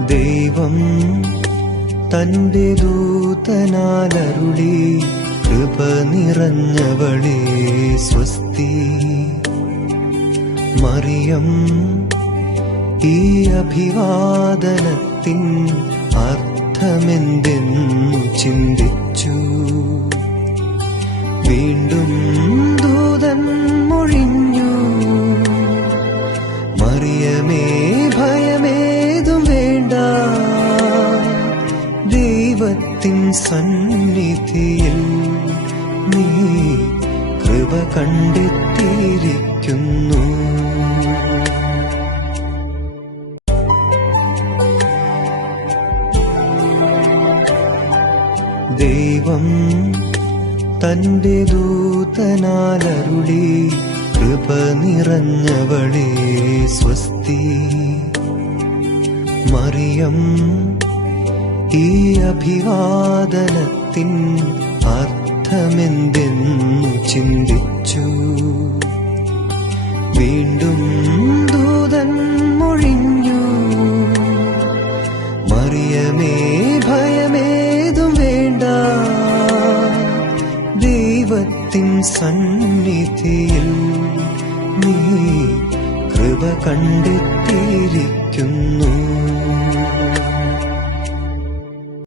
ദൈവം തന്റെ ദൂതനാലരുളി കൃപ നിറഞ്ഞവളെ സ്വസ്തി. മറിയം ഈ അഭിവാദനത്തിൻ അർത്ഥമെന്തെന്നു ചിന്തിച്ചു. വീണ്ടും ദൂതൻ മൊഴിഞ്ഞു. മറിയമേ ദൈവത്തിൻ സന്നിധിയിൽ നീ കൃപ കണ്ടെത്തിയിരിക്കുന്നു. ദൈവം തന്റെ ദൂതനാലരുളി കൃപ നിറഞ്ഞവളെ സ്വസ്തി. മറിയം ഈ അഭിവാദനത്തിൻ അർത്ഥമെന്തെന്നു ചിന്തിച്ചു. വീണ്ടും ദൂതൻ മൊഴിഞ്ഞു. മറിയമേ ഭയമേതും വേണ്ട. ദൈവത്തിൻ സന്നിധിയിൽ നീ കൃപ കണ്ടെത്തിയിരിക്കുന്നു.